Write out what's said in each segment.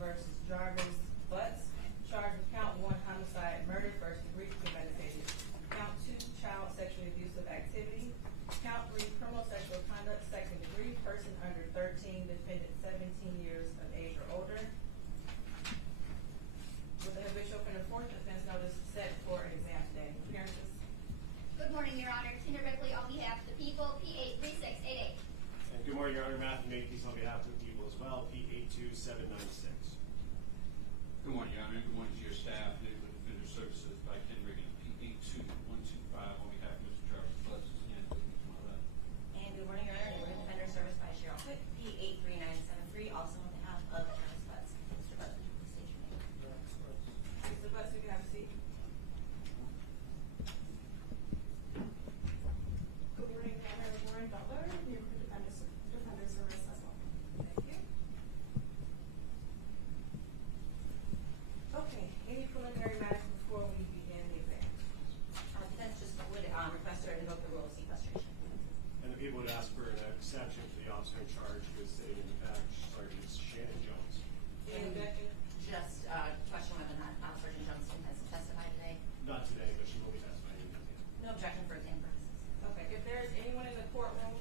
versus Jarvis Butts, charged with count 1, homicide, murder, first degree, premeditated. Count 2, child sexually abusive activity. Count 3, criminal sexual conduct, second degree, person under 13, defendant 17 years of age or older. With the habitual offender fourth offense notice set for an exam today. Appearances. Good morning, Your Honor. Tina Ripley on behalf of the people, P83688. And good morning, Your Honor. Matthew Makepeace on behalf of the people as well, P82796. Good morning, Your Honor. Good morning to your staff, Neighborhood Defender Services by Ken Riggin, P82125 on behalf of Mr. Jarvis Butts and with me to my left. And good morning, Your Honor. Neighborhood Defender Service by Cheryl Quick, P83973, also on behalf of Jarvis Butts. Mr. Butts, would you please state your name? Mr. Butts, you can have a seat. Good morning, Your Honor. Lauren Butler, Neighborhood Defender Service as well. Thank you. Okay, any preliminary matters before we begin the exam? Defense just would request her to invoke the rule of sequestration. And the people would ask for an exception for the officer in charge who is stated in the fact, Sergeant Shannon Jones. Any objection? Just question whether or not Sergeant Jones intends to testify today. Not today, but she will be testifying in the exam. No objection for exam purposes. Okay, if there is anyone in the courtroom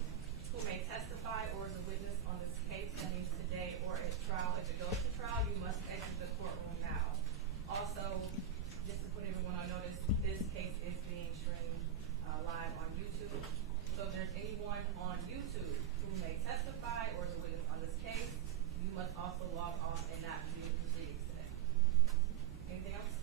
who may testify or is a witness on this case, that means today or at trial, if it goes to trial, you must exit the courtroom now. Also, just to put everyone on notice, this case is being streamed live on YouTube. So if there's anyone on YouTube who may testify or is a witness on this case, you must also log on and not view the proceedings today. Anything else?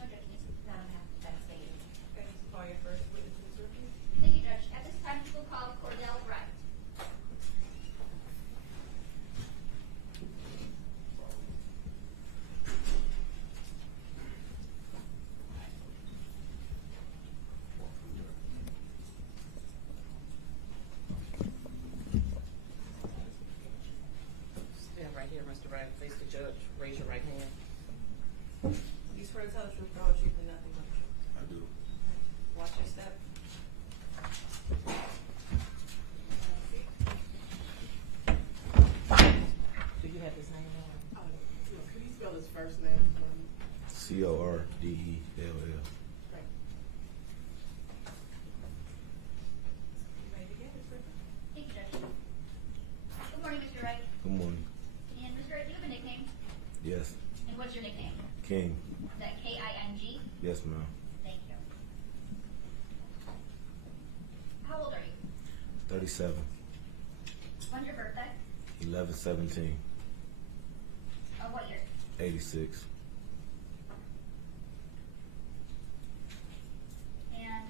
No objections. None of that stated. Okay, to call your first witness to the review. Thank you, Judge. At this time, we will call Cordell Wright. Stand right here, Mr. Wright. Face the judge. Raise your right hand. You swear to tell the truth, the whole truth, and nothing but the truth. I do. Watch your step. Do you have his name on? Could you spell his first name for me? Cordell. Right. You ready to begin, Ms. Griffin? Thank you, Judge. Good morning, Mr. Wright. Good morning. And Mr. Wright, do you have a nickname? Yes. And what's your nickname? King. Is that K-I-N-G? Yes, ma'am. Thank you. How old are you? 37. When's your birthday? 11/17. What year? 86. And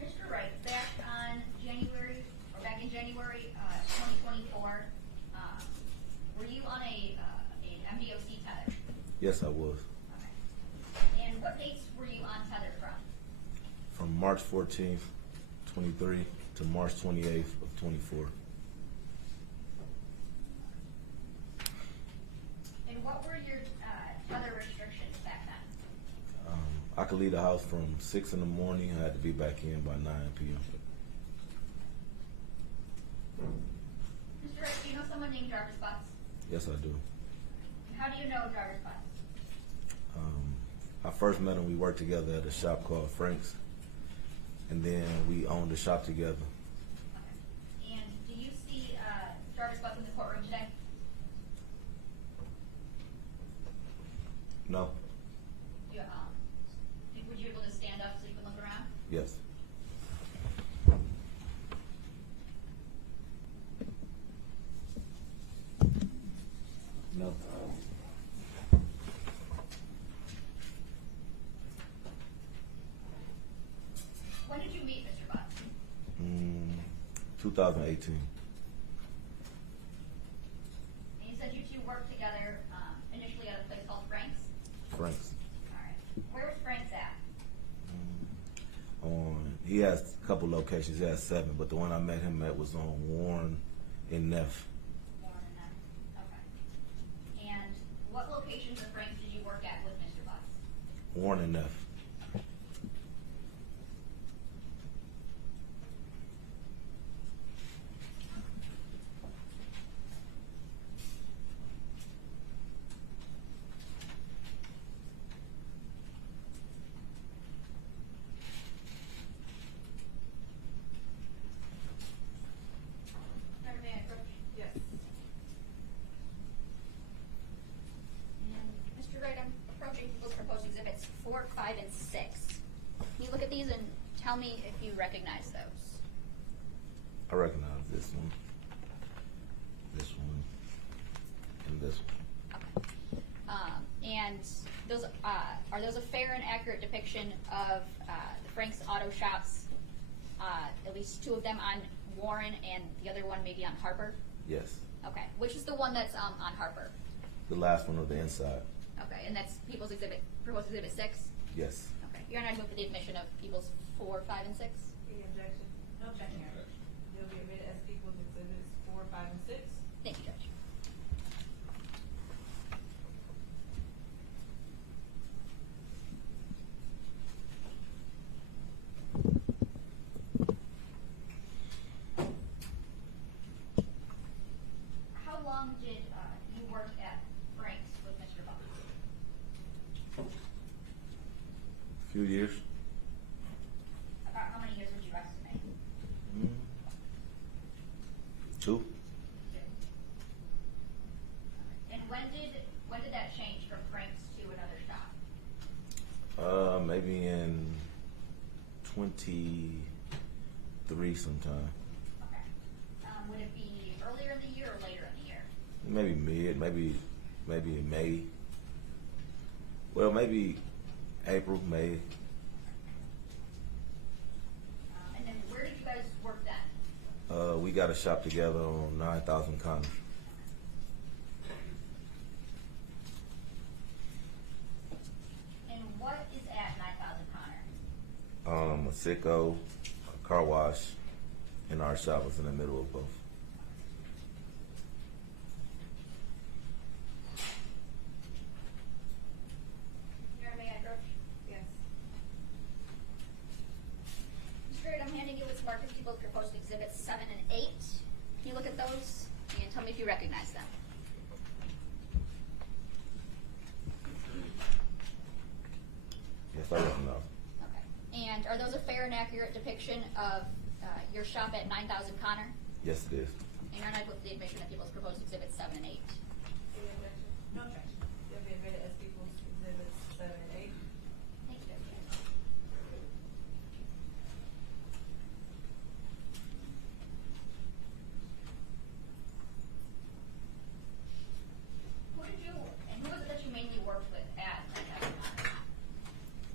Mr. Wright, back in January 2024, were you on an MDOC tether? Yes, I was. Okay. And what dates were you on tether from? From March 14th, 23 to March 28th of 24. And what were your other restrictions back then? I could leave the house from 6 in the morning. I had to be back in by 9 p.m. Mr. Wright, do you know someone named Jarvis Butts? Yes, I do. And how do you know Jarvis Butts? I first met him. We worked together at a shop called Frank's. And then we owned the shop together. Okay. And do you see Jarvis Butts in the courtroom today? No? You, would you be able to stand up so you can look around? Yes. No. When did you meet Mr. Butts? 2018. And you said you two worked together initially at a place called Frank's? Frank's. All right. Where was Frank's at? He has a couple locations. He has 7, but the one I met him at was on Warren and Neff. Warren and then. Okay. And what locations of Frank's did you work at with Mr. Butts? Warren and Neff. 5, and 6. Can you look at these and tell me if you recognize those? I recognize this one, and this one. Okay. And those are those a fair and accurate depiction of the Frank's Auto Shops? At least 2 of them on Warren and the other one maybe on Harper? Yes. Okay. Which is the one that's on Harper? The last one on the inside. Okay. And that's People's Exhibit, proposed Exhibit 6? Yes. Okay. You're not moving for the admission of People's 4, 5, and 6? Any objection? No objection, Your Honor. They'll be admitted as People's Exhibits 4, 5, and 6. Thank you, Judge. How long did you work at Frank's with Mr. Buck? A few years. About how many years would you estimate? 2. And when did that change from Frank's to another shop? Maybe in 23 sometime. Okay. Would it be earlier in the year or later in the year? Maybe maybe in May. Well, maybe April, May. And then where did you guys work then? We got a shop together on 9,000 Connor. And what is at 9,000 Connor? A Sicko, a car wash, and our shop was in the middle of both. Your Honor, may I approach? Yes. Mr. Garrett, I'm handing you what's marked as People's Proposed Exhibits 7 and 8. Can you look at those and tell me if you recognize them? Yes, I recognize. Okay. And are those a fair and accurate depiction of your shop at 9,000 Connor? Yes, it is. And are not with the admission of People's Proposed Exhibits 7 and 8? Any objection? No objection. They'll be admitted as People's Exhibits 7 and 8. Thank you, Judge. Who was it that you mainly worked with at 9,000 Connor?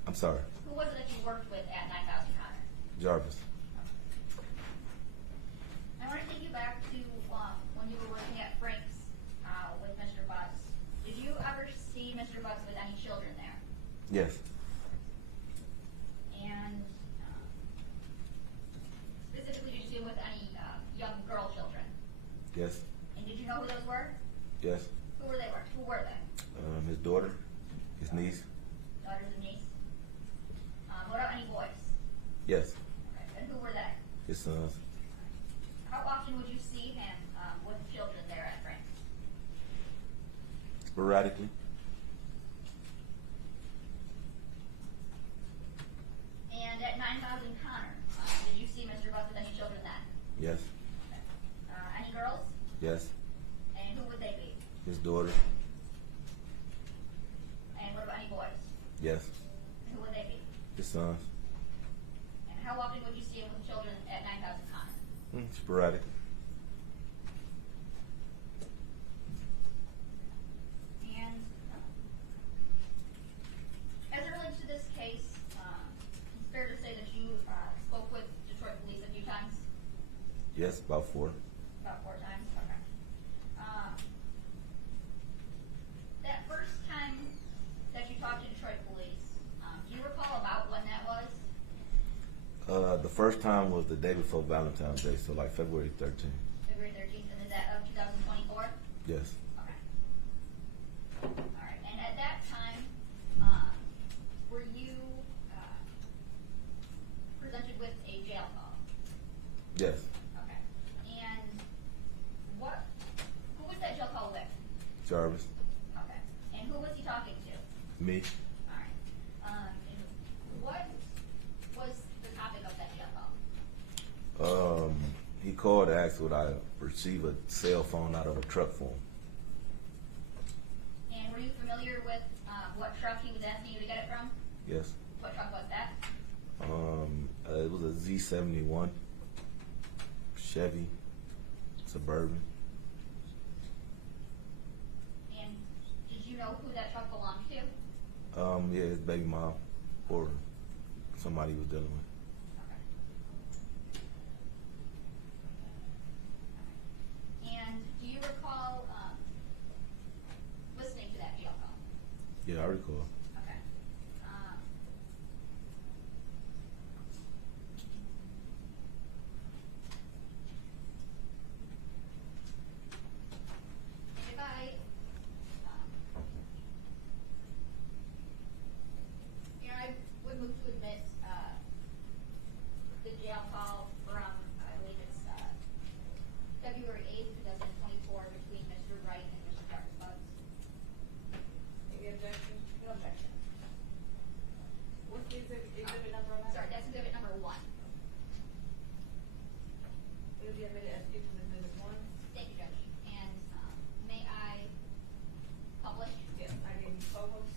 I'm sorry, Who was it that you worked with at 9,000 Connor? Jarvis. I want to take you back to when you were working at Frank's with Mr. Butts. Did you ever see Mr. Butts with any children there? Yes, And specifically, did you see him with any young girl children? yes, And did you know who those were? yes. Who were they? Who were they? His daughter, his niece. Daughters and niece. What about any boys? Yes, Okay. And who were they? his sons. How often would you see him with children there at Frank's? Sporadically. And at 9,000 Connor, did you see Mr. Butts with any children then? Yes, Okay. Any girls? yes. And who would they be? His daughter. And what about any boys? Yes, And who would they be? his sons. And how often would you see him with children at 9,000 Connor? Sporadic. And as it relates to this case, it's fair to say that you spoke with Detroit police a few times? Yes, about 4. About 4 times? Okay. That first time that you talked to Detroit police, do you recall about when that was? The first time was the day before Valentine's Day, so like February 13th. February 13th, and is that of 2024? Yes. Okay. All right. And at that time, were you presented with a jail call? Yes. Okay. And who was that jail call with? Jarvis. Okay. And who was he talking to? Me. All right. And what was the topic of that jail call? He called to ask would I receive a cell phone out of a truck for him. And were you familiar with what truck he was asking you to get it from? Yes. What truck was that? It was a Z71 Chevy Suburban. And did you know who that truck belonged to? Yeah, his baby mom or somebody he was dealing with. Okay. And do you recall listening to that jail call? Yeah, I recall. Okay. If I, I would move to admit the jail call from, I believe it's February 8th, 2024, between Mr. Wright and Mr. Jarvis Buds. Any objection? No objection. What's the exhibit number on that? Sorry, that's exhibit number 1. It will be admitted as people exhibit 1. Thank you, Judge. And may I publish? Yes, I give you co-host.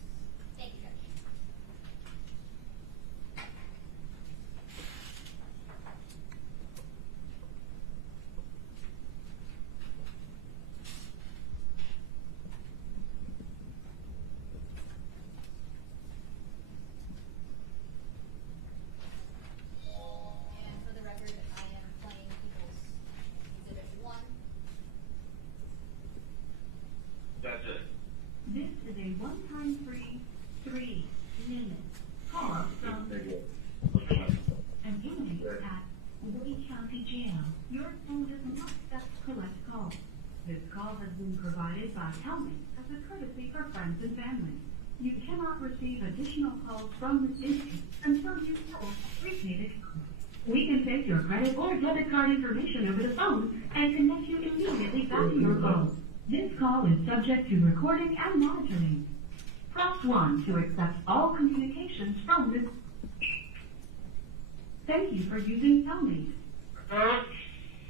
Thank you, Judge. And for the record, I am playing People's Exhibit 1. That's it. This is a one-time free 3-minute call from an inmate at Wake County Jail. Your phone does not accept collect calls. This call has been provided by Helmet as a courtesy for friends and family. You cannot receive additional calls from this instance until you call prepaid call. We can take your credit or debit card information over the phone and connect you immediately back to your call. This call is subject to recording and monitoring. Press 1 to accept all communications from this. Thank you for using Telmate.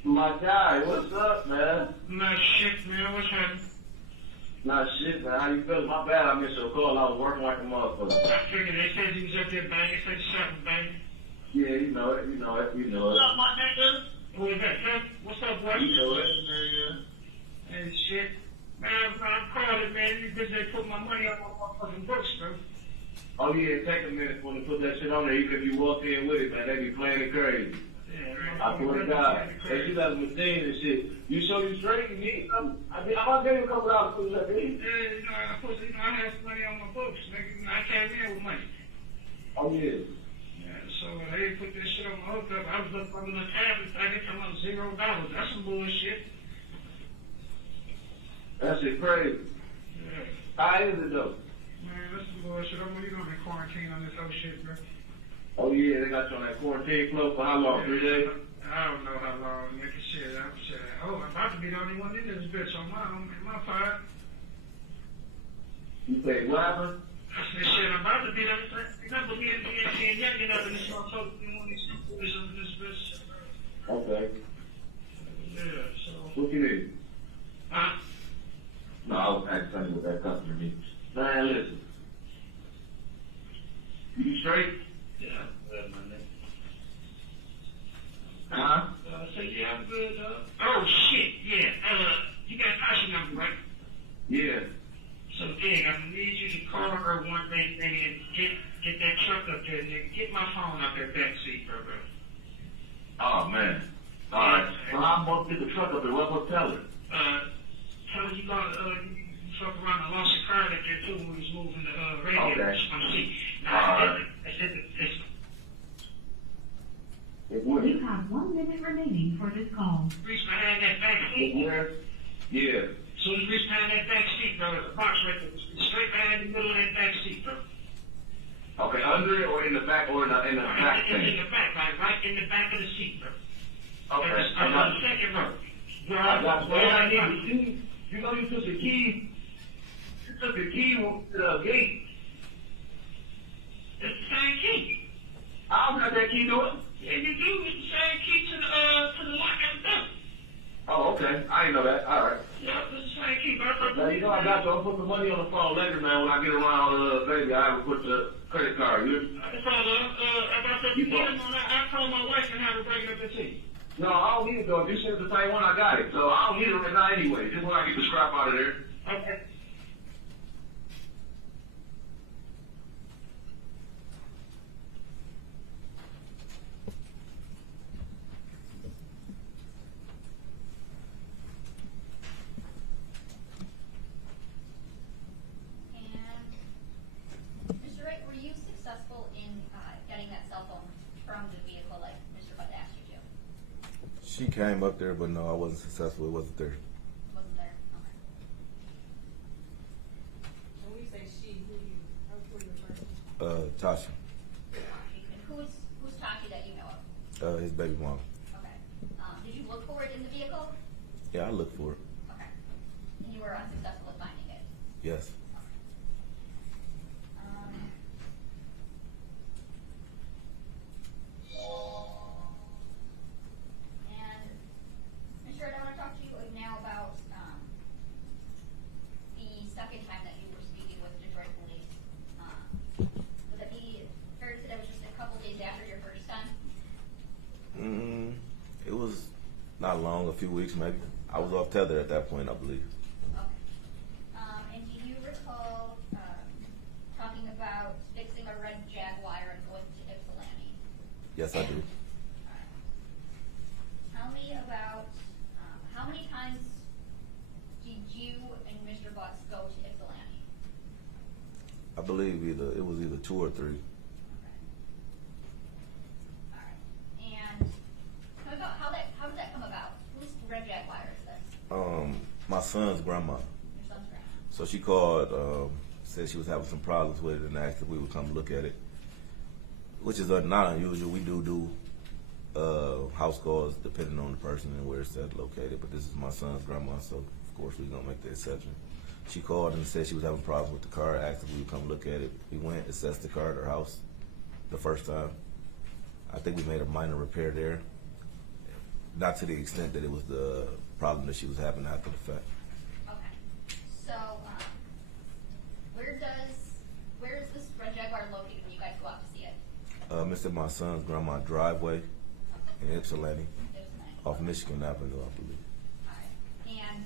My guy, what's up, man? Not shit, man. What's happening? Not shit, man. How you feeling? My bad, I missed your call. I was working like a motherfucker. I figured they said you was up there banging. Said something banging. Yeah, you know it. What's up, my nigga? Who is that, Tim? What's up, boy? You know it. And shit. Man, I'm calling, man. You busy putting my money on my motherfucking books, bro. Oh yeah, take a minute for them to put that shit on there. Even if you walk in with it, man, they be playing it crazy. Yeah, I swear to God. They you got a machine and shit. You show you straight, you need something. I mean, I'm gonna give you a couple dollars for that, baby. Yeah, I have money on my books, nigga. I came in with money. Oh yeah. Yeah, so they put this shit on my hookup. I was looking on the tablet. I get come up $0. That's some bullshit. That shit crazy. Yeah. How is it though? Man, that's some bullshit. I'm really gonna be quarantined on this whole shit, bro. Oh yeah, they got you on that quarantine club for how long? 3 days? I don't know how long, nigga. Shit, I'm about to be the only one in this bitch on my part. You say what happened? I said, shit, I'm about to be the number me and young up in this motherfucker. You want these boys up in this bitch? Okay. Yeah, so. What you need? Huh? No, I was asking something what that customer needs. Man, listen. You straight? Yeah, I'm good, my nigga. Huh? So yeah, I'm good, oh shit, yeah. You got Tasha number, right? Yeah. So Dig, I'm gonna need you to call her one day, nigga, and get that truck up there, nigga. Get my phone up there back seat, bro. Oh man. Alright. Well, I'm gonna get the truck up there. What I'm gonna tell her? Tell her you fuck around and lost a card up there too when we was moving the radio. Okay. On the seat. Alright. You have 1 minute remaining for this call. Reach behind that back seat. Where? Yeah. So you reach behind that back seat, bro. There's a box right there. Straight behind the middle of that back seat, bro. Okay, under it or in the back or in the back In thing? the back, like right in the back of the seat, bro. Okay. On the second row. I got all I need the key. You know you took the key. You took the key to the gate. It's the same key. I don't got that key to it. Yeah, you do. It's the same key to the lock at the door. Oh, okay. I didn't know that. All right. Yeah, it's the same key, bro. Now, you know I got you. I'll put the money on the phone later, man. When I get around, baby, I will put the credit card. That's all, I said, you need it on that. I called my wife and had her bring it up and see. No, I don't need it though. If you sent the same one, I got it. So I don't need it right now anyway. Just when I get the scrap out of there. Okay. And Mr. Wright, were you successful in getting that cell phone from the vehicle like Mr. Butt asked you to? She came up there, but no, I wasn't successful. It wasn't there. Wasn't there? Okay. When we say she, who you refer to? Tasha, And who's Taki that you know of? his baby mom. Okay. Did you look for it in the vehicle? Yeah, I looked for it. Okay. And you were unsuccessful at finding it? Yes. And Mr. Wright, I want to talk to you now about the second time that you were speaking with Detroit police. Would it be fair to say that was just a couple days after your first time? It was not long, a few weeks maybe. I was off tether at that point, I believe. Okay. And do you recall talking about fixing a red Jaguar and going to Ypsilanti? Yes, I do. Tell me about how many times did you and Mr. Butts go to Ypsilanti? I believe it was either 2 or 3. Okay. All right. And tell me about how did that come about? Whose red Jaguar is this? My son's grandma. Your son's grandma. So she called, said she was having some problems with it, and asked if we would come look at it, which is not unusual. We do house calls depending on the person and where it's located, but this is my son's grandma, so of course we're gonna make the exception. She called and said she was having problems with the car, asked if we would come look at it. We went, assessed the car at her house the first time. I think we made a minor repair there, not to the extent that it was the problem that she was having after the fact. Okay. So, where is this red Jaguar located when you guys go out to see it? It's in my son's grandma's driveway in Ypsilanti, Ypsilanti. off Michigan Avenue, I believe. All right. And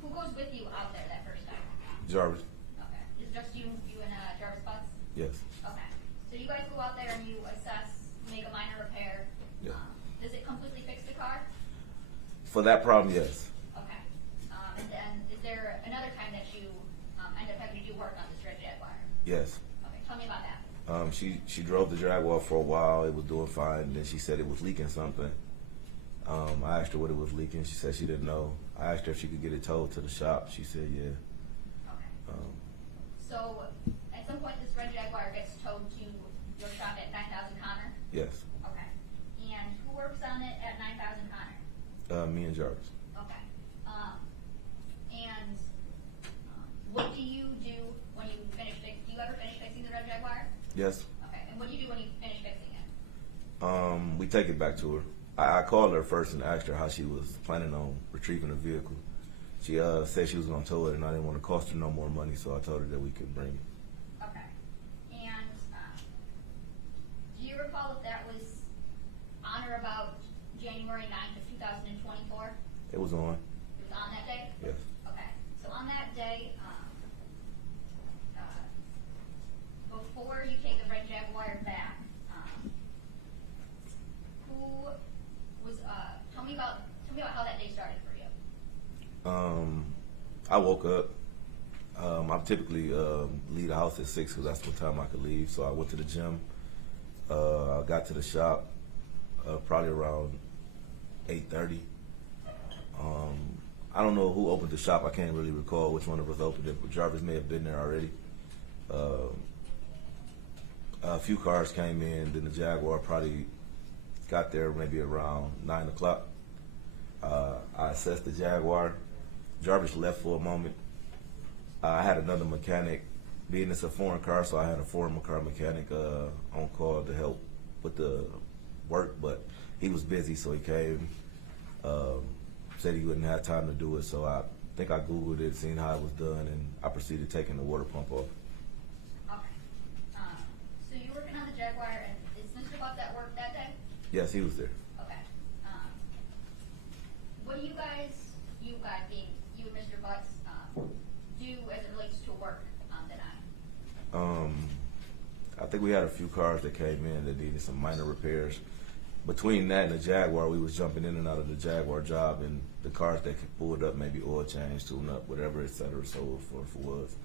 who goes with you out there that first time? Jarvis? Okay. Is it just you and Jarvis Butts? Yes. Okay. So you guys go out there and you assess, make a minor repair. Yeah. Does it completely fix the car? For that problem, yes. Okay. And then is there another time that you end up having to do work on this red Jaguar? Yes. Okay. Tell me about that. She drove the Jaguar for a while. It was doing fine. And then she said it was leaking something. I asked her what it was leaking. She said she didn't know. I asked her if she could get it towed to the shop. She said, yeah. Okay. So at some point this red Jaguar gets towed to your shop at 9000 Connor? Yes. Okay. And who works on it at 9000 Connor? Me and Jarvis. Okay. And what do you do when you finish fixing? Do you ever finish fixing the red Jaguar? Yes. Okay. And what do you do when you finish fixing it? We take it back to her. I called her first and asked her how she was planning on retrieving the vehicle. She said she was going to tow it, and I didn't want to cost her no more money, so I told her that we could bring it. Okay. And do you recall if that was on or about January 9th of 2024? It was on. It was on that day? Yes. Okay. So on that day, before you take the red Jaguar back, who was? Tell me about how that day started for you. I woke up. I typically leave the house at 6 because that's what time I could leave. So I went to the gym. I got to the shop probably around 8:30. I don't know who opened the shop. I can't really recall which one of us opened it, but Jarvis may have been there already. A few cars came in, then the Jaguar probably got there maybe around 9 o'clock. I assessed the Jaguar. Jarvis left for a moment. I had another mechanic, being it's a foreign car, so I had a foreign car mechanic on call to help with the work, but he was busy, so he came, said he wouldn't have time to do it, so I think I Googled it, seen how it was done, and I proceeded taking the water pump off. Okay. Yes, he was there. Okay. What do you guys, being you and Mr. Butts, do as it relates to work that night? I think we had a few cars that came in that needed some minor repairs. Between that and the Jaguar, we was jumping in and out of the Jaguar job, and the cars that pulled up, maybe oil change, tune up, whatever, et cetera, so forth was.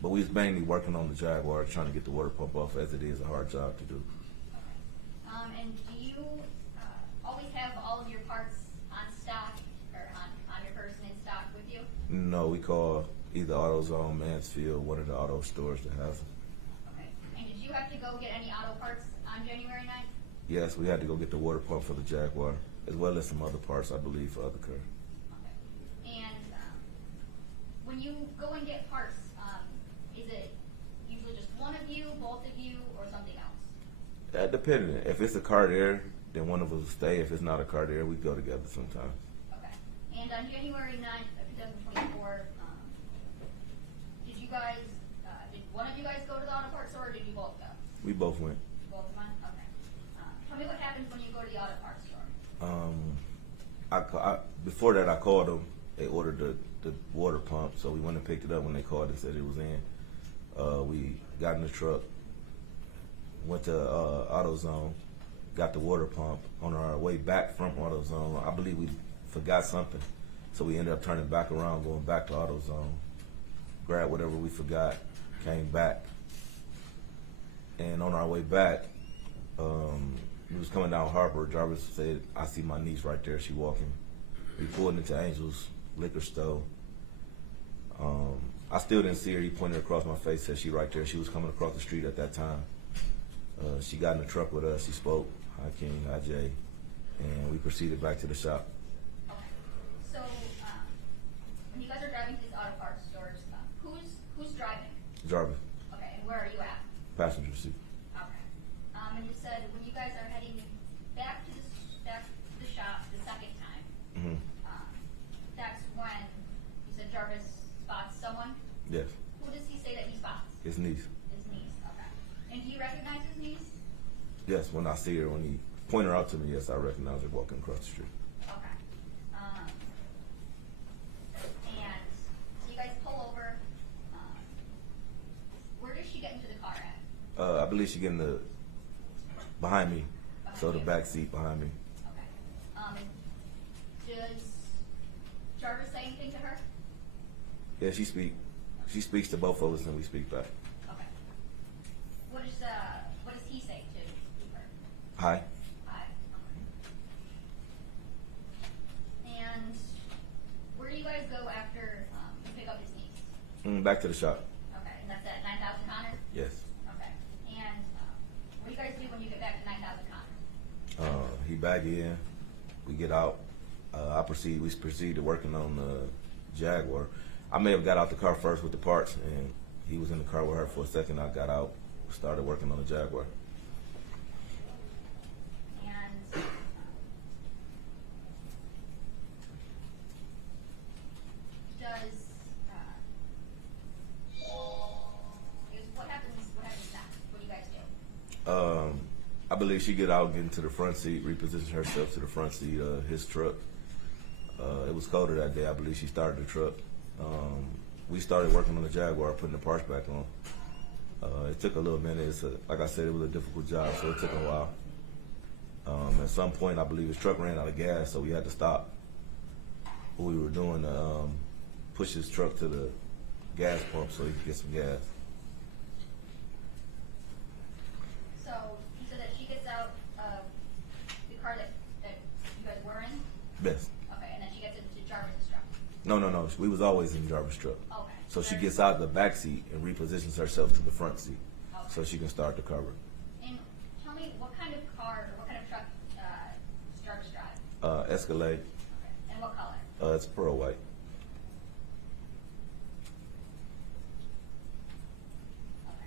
But we was mainly working on the Jaguar, trying to get the water pump off, as it is a hard job to do. Okay. And do you always have all of your parts on stock or on your person in stock with you? No, we call either AutoZone, Mansfield, one of the auto stores that has them. Okay. And did you have to go get any auto parts on January 9th? Yes, we had to go get the water pump for the Jaguar, as well as some other parts, I believe, for other cars. Okay. And when you go and get parts, is it usually just one of you, both of you, or something else? That depending. If it's a car there, then one of us will stay. If it's not a car there, we go together sometimes. Okay. And on January 9th of 2024, did you guys, did one of you guys go to the auto parts store, or did you both go? We both went. Both went? Okay. Tell me what happens when you go to the auto parts store. Before that, I called them. They ordered the water pump, so we went and picked it up when they called and said it was in. We got in the truck, went to AutoZone, got the water pump. On our way back from AutoZone, I believe we forgot something, so we ended up turning back around, going back to AutoZone, grabbed whatever we forgot, came back, and on our way back, we was coming down Harper. Jarvis said, "I see my niece right there. She walking." We pulled into Angel's liquor store. I still didn't see her. He pointed across my face, said she right there. She was coming across the street at that time. She got in the truck with us. She spoke, "Hi King, hi Jay," and we proceeded back to the shop. Okay. So, when you guys are driving to these auto parts stores, who's driving? Jarvis, Okay, and where are you at? passenger seat. Okay. And you said when you guys are heading back to the shop the second time, Mm-hmm. that's when you said Jarvis spots someone. Yes, Who does he say that he spots? his niece. His niece. Okay. And do you recognize his niece? Yes, when I see her, when he pointed her out to me, yes, I recognize her walking across the street. Okay. And so you guys pull over. Where does she get into the car at? I believe she getting the behind me, so the back seat behind me. Okay. Does Jarvis say anything to her? Yeah, she speaks to both of us, and we speak back. Okay. What does he say to her? Hi. Hi. Okay. And where do you guys go after you pick up his niece? Back to the shop. Okay, and that's at 9,000 Connor? Yes. Okay. And what do you guys do when you get back to 9,000 Connor? He back in. We get out. We proceed to working on the Jaguar. I may have got out the car first with the parts, and he was in the car with her for a second. I got out, started working on the Jaguar. And what happens next? What do you guys do? I believe she get out, get into the front seat, reposition herself to the front seat of his truck. It was colder that day. I believe she started the truck. We started working on the Jaguar, putting the parts back on. It took a little minute. Like I said, it was a difficult job, so it took a while. At some point, I believe his truck ran out of gas, so we had to stop what we were doing to push his truck to the gas pump so he could get some gas. So you said that she gets out of the car that you guys were in? Yes. Okay, and then she gets into Jarvis's truck? No. We was always in Jarvis' truck. Okay. So she gets out of the back seat and repositions herself to the front seat, Okay. so she can start the cover. And tell me, what kind of car, or what kind of truck does Jarvis drive? Escalade. Okay. And what color? It's pearl white. Okay.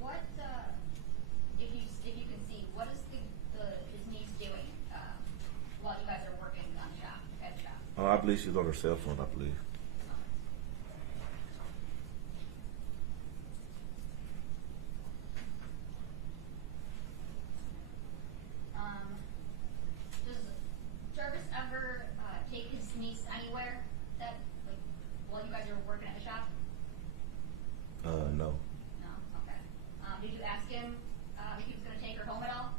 What, if you can see, what is his niece doing while you guys are working on the shop as believe she was on her cell phone, I believe. Does Jarvis ever take his niece anywhere that, like, while you guys are working at the shop? No. No? Okay. Did you ask him if he was going to take her home at all?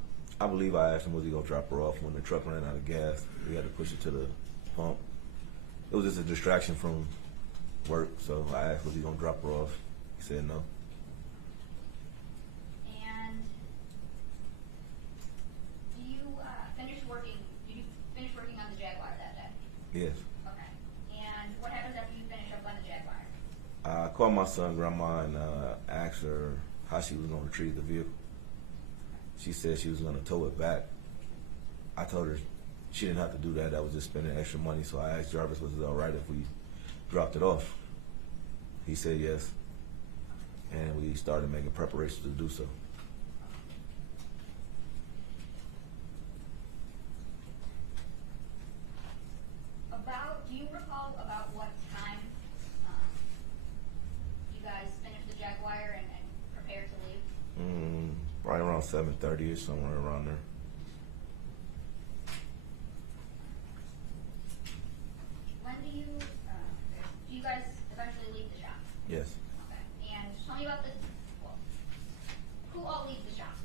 I believe I asked him was he gonna drop her off when the truck ran out of gas. We had to push it to the pump. It was just a distraction from work, so I asked was he gonna drop her off. He said no. And do you finish working? Did you finish working on the Jaguar that day? Yes. Okay. And what happens after you finish up on the Jaguar? I called my son grandma and asked her how she was gonna retrieve the vehicle. She said she was gonna tow it back. I told her she didn't have to do that. That was just spending extra money. So I asked Jarvis, was it all right if we dropped it off? He said yes. And we started making preparations to do so. Do you recall about what time you guys finished the Jaguar and prepared to leave? Right around 7:30ish, somewhere around there. When do you guys eventually leave the shop? Yes. Okay. And tell me about who all leaves the shop?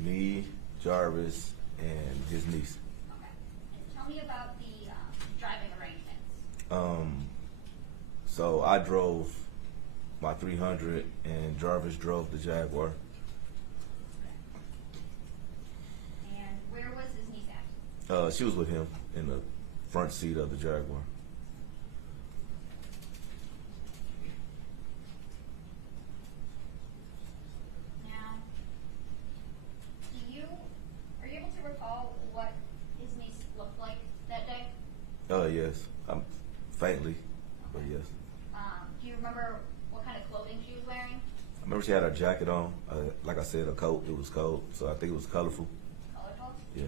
Me, Jarvis, and his niece. Okay. And tell me about the driving arrangements. So I drove my 300 and Jarvis drove the Jaguar. And where was his niece at? She was with him in the front seat of the Jaguar. Now, are you able to recall what his niece looked like that day? Yes. Faintly, but yes. Do you remember what kind of clothing she was wearing? I remember she had her jacket on. Like I said, a coat. It was cold, so I think it was colorful. Colorful? Yeah.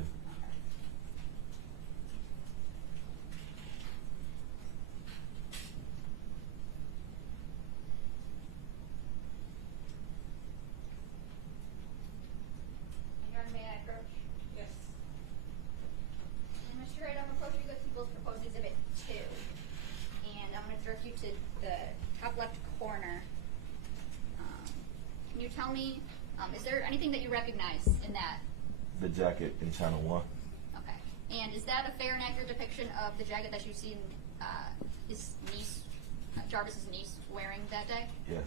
And may I approach? Yes. And Mr. Wright, I'm approaching you with People's Proposed Exhibit 2. And I'm going to direct you to the top left corner. Can you tell me, is there anything that you recognize in that? The jacket in Channel 1. Okay. And is that a fair and accurate depiction of the jacket that you've seen his niece, Jarvis's niece, wearing that day? Yes.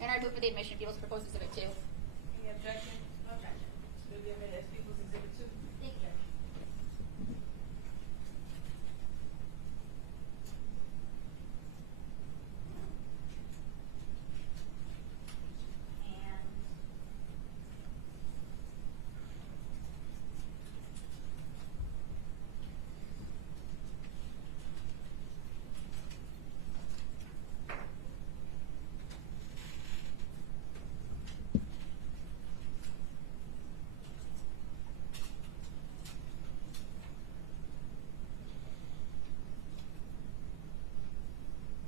And I move for the admission of People's Proposed Exhibit 2. Any objection? No objection. So we'll be admitted as People's Exhibit 2. Thank you, Judge.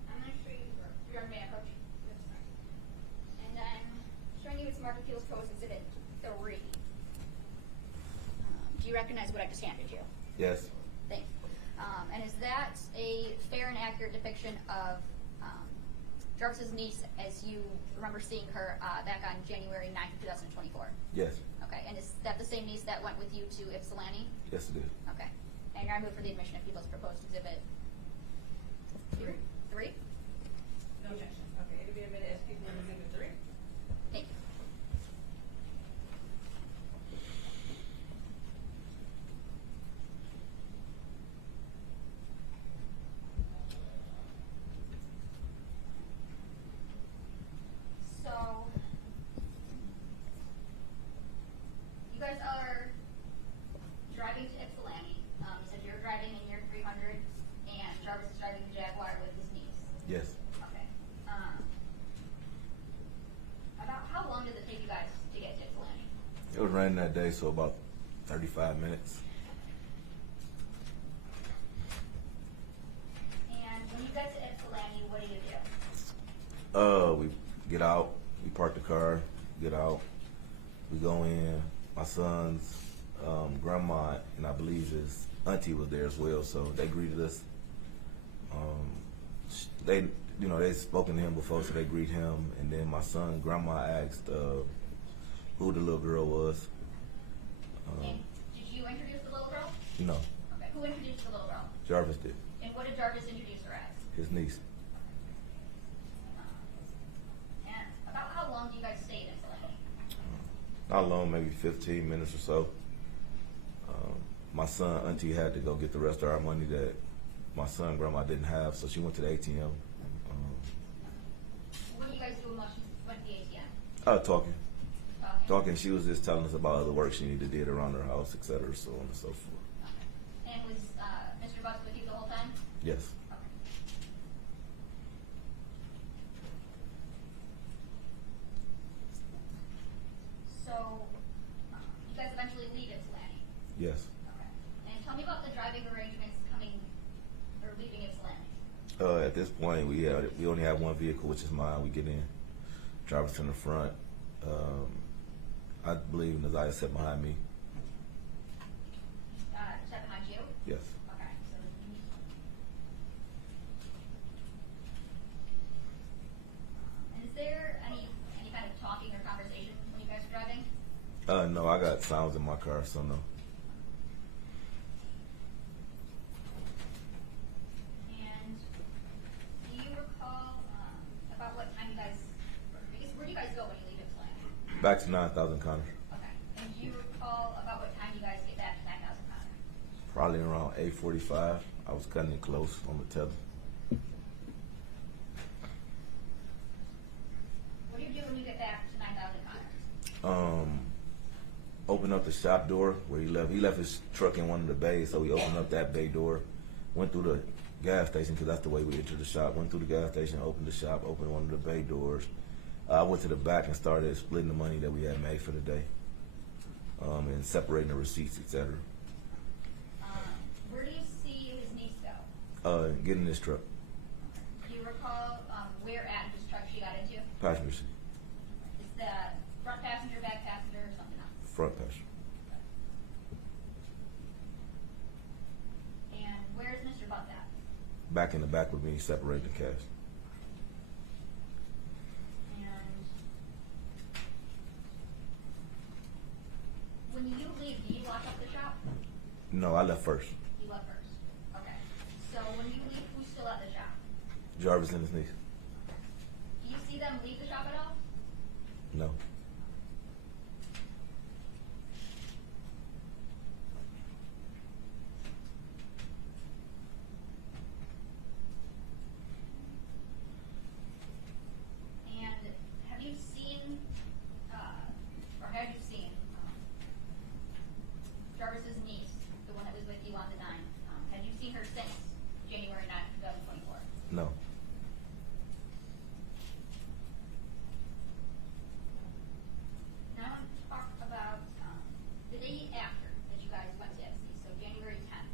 And I'm going to show you, your may I approach? Yes, sir. And I'm showing you it's marked Appeals Proposed Exhibit 3. Do you recognize what I just handed you? Yes. Thanks. And is that a fair and accurate depiction of Jarvis's niece as you remember seeing her back on January 9th, 2024? Yes. Okay. And is that the same niece that went with you to Ypsilanti? Yes, it is. Okay. And I move for the admission of People's Proposed Exhibit 3. No objection. Okay, it'll be admitted as People's Exhibit 3. Thank you. So, you guys are driving to Ypsilanti. You said you're driving in your 300, and Jarvis is driving the Jaguar with his niece. Yes. Okay. About how long does it take you guys to get to Ypsilanti? It was raining that day, so about 35 minutes. We get out, we park the car, get out, we go in. My son's grandma and I believe his auntie was there as well, so they greeted us. They, you know, they'd spoken to him before, so they greet him. And then my son, grandma asked who the little girl was. And did you introduce the little girl? No, Okay. Who introduced the little girl? Jarvis did. And what did Jarvis introduce her as? His niece. And about how long do you guys stay in Ypsilanti? Not long, maybe 15 minutes or so. My son, auntie had to go get the rest of our money that my son, grandma didn't have, so she went to the ATM. What do you guys do when she went to the ATM? Talking. Okay. Talking. She was just telling us about other work she needed to do around her house, etc., so on and so forth. Okay. And was Mr. Bucks with you the whole time? Yes. Okay. So, you guys eventually leave Ypsilanti? Yes. Okay. And tell me about the driving arrangements coming, or leaving Ypsilanti. At this point, we only have one vehicle, which is mine. We get in, drive us in the front. I believe Naziah sat behind me. Step behind you? Yes. Okay. So, and is there any kind of talking or conversation when you guys are driving? No, I got sounds in my car, so no. And do you recall about what time you guys, or I guess, where do you guys go when you leave Ypsilanti? Back to 9,000 Connors. Okay. And do you recall about what time you guys get back to 9,000 Connors? Probably around 8:45. I was cutting it close on the tether. What do you do when you get back to 9,000 Connors? Opened up the shop door where he left. He left his truck in one of the bays, so we opened up that bay door. Went through the gas station because that's the way we entered the shop. Went through the gas station, opened the shop, opened one of the bay doors. I went to the back and started splitting the money that we had made for the day, and separating the receipts, etc. Where do you see his niece go? Getting this truck, Do you recall where at his truck she got into? passenger seat, Is that front passenger, back passenger, or something else? front passenger. And where's Mr. Buck at? Back in the back with me, separating the cash. And when you leave, do you lock up the shop? No, I left first. You left first. Okay. So when you leave, who's still at the shop? Jarvis and his niece. Do you see them leave the shop at all? No. And have you seen, or had you seen, Jarvis's niece, the one that was with you on the 9th? Have you seen her since January 9th, 2024? No. Now I want to talk about the day after that you guys went to FC, so January 10th.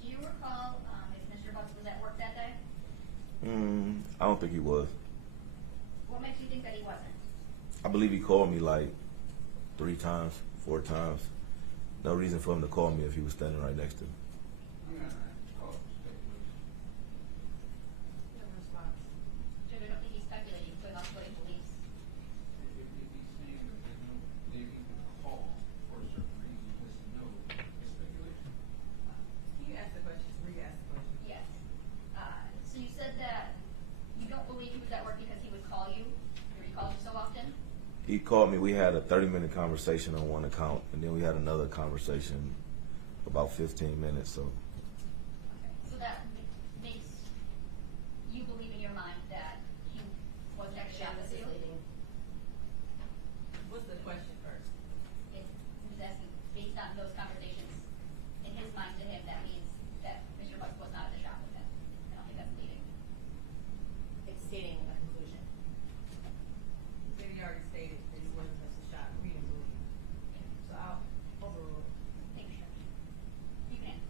Do you recall if Mr. Bucks was at work that day? I don't think he was. What makes you think that he wasn't? I believe he called me like 3 times, 4 times. No reason for him to call me if he was standing right next to me. No response. Judge, I don't think he's speculating, so not putting police. Can you ask the question? Re-ask the question. Yes. So you said that you don't believe he was at work because he would call you, or he called you so often? He called me. We had a 30-minute conversation on one account, and then we had another conversation about 15 minutes. So Okay. So that makes you believe in your mind that he was at the shop with you? What's the question first? He was asking, based on those conversations, in his mind to him, that means that Mr. Bucks was not at the shop with him. I don't think that's leading. It's stating a conclusion. He said he already stated that he wasn't at the shop. We didn't believe him. So I'll overrule. Thank you, Judge. You can.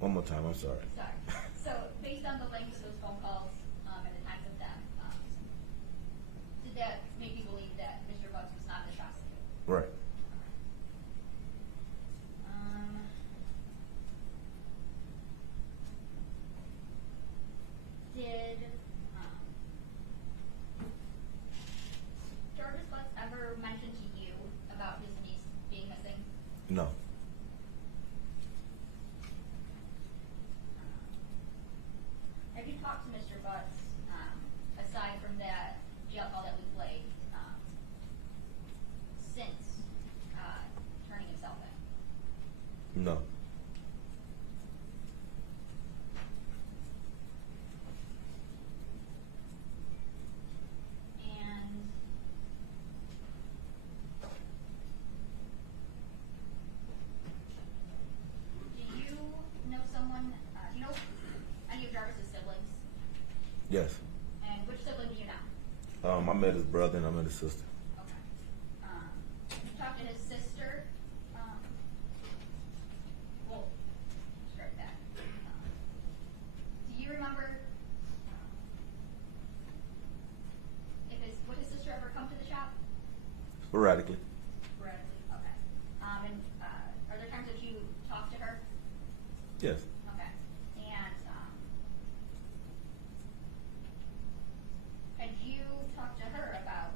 one more time. I'm sorry. Sorry. So based on the length of those phone calls and the times of that, that make you believe that Mr. Butts was not the shopkeeper? Right. Did Jarvis Butts ever mention to you about his niece being missing? No. Have you talked to Mr. Butts, aside from that jail call that we played, since turning himself in? No. And do you know someone, do you know any of Jarvis's siblings? Yes. And which sibling do you know? I met his brother and I met his sister. Okay. You talked to his sister. Well, start that. Do you remember would his sister ever come to the shop? Sporadically. Sporadically. Okay. And are there times that you talk to her? Yes. Okay. And had you talked to her about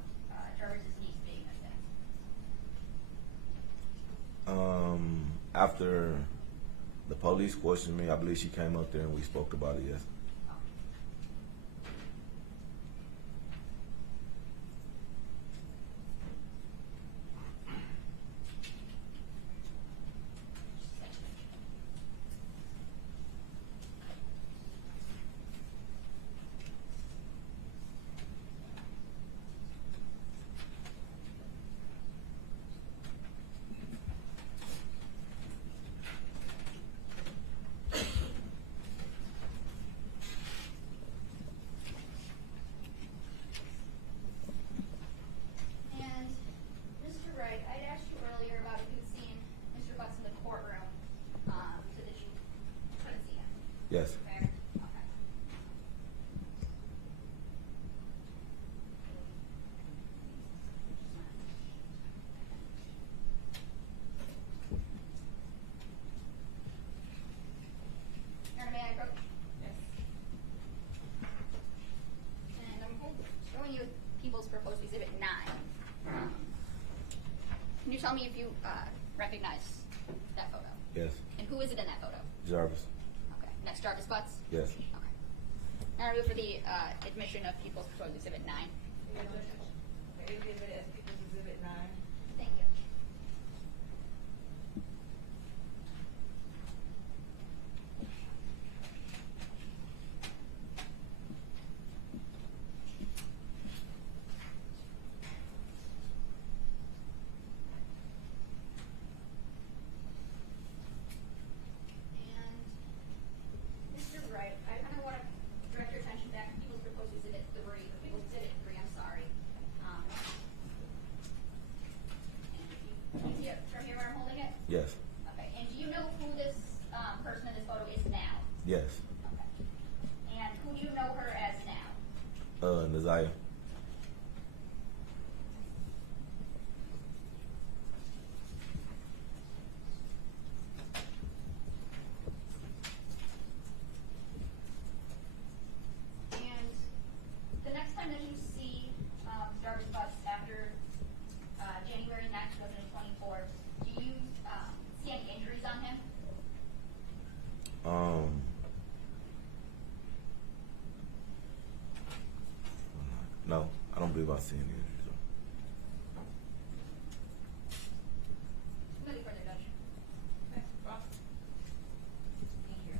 Jarvis's niece being missing? After the police questioned me, I believe she came up there and we spoke about it, yes. And Mr. Wright, I'd asked you earlier about if you'd seen Mr. Butts in the courtroom, so that you couldn't see him. Yes. Fair? Okay. Your Honor, may I approach? Yes. And I'm showing you People's Proposed Exhibit 9. Can you tell me if you recognize that photo? Yes. And who is it in that photo? Jarvis. Okay. Next, Jarvis Butts? Yes. Okay. Now I move for the admission of People's Proposed Exhibit 9. Okay, exhibit as People's Exhibit 9. Thank you. And Mr. Wright, I kind of want to direct your attention back to People's Proposed Exhibit 3, or People's Exhibit 3, I'm sorry. And if you see it from here where I'm holding it? Yes. Okay. And do you know who this person in this photo is now? Yes. Okay. And who do you know her as now? Naziah. And the next time that you see Jarvis Butts after January 9th, 2024, do you see any injuries on him? No, I don't believe I've seen any injuries. Nothing further, Judge. Okay, Ross? Thank you.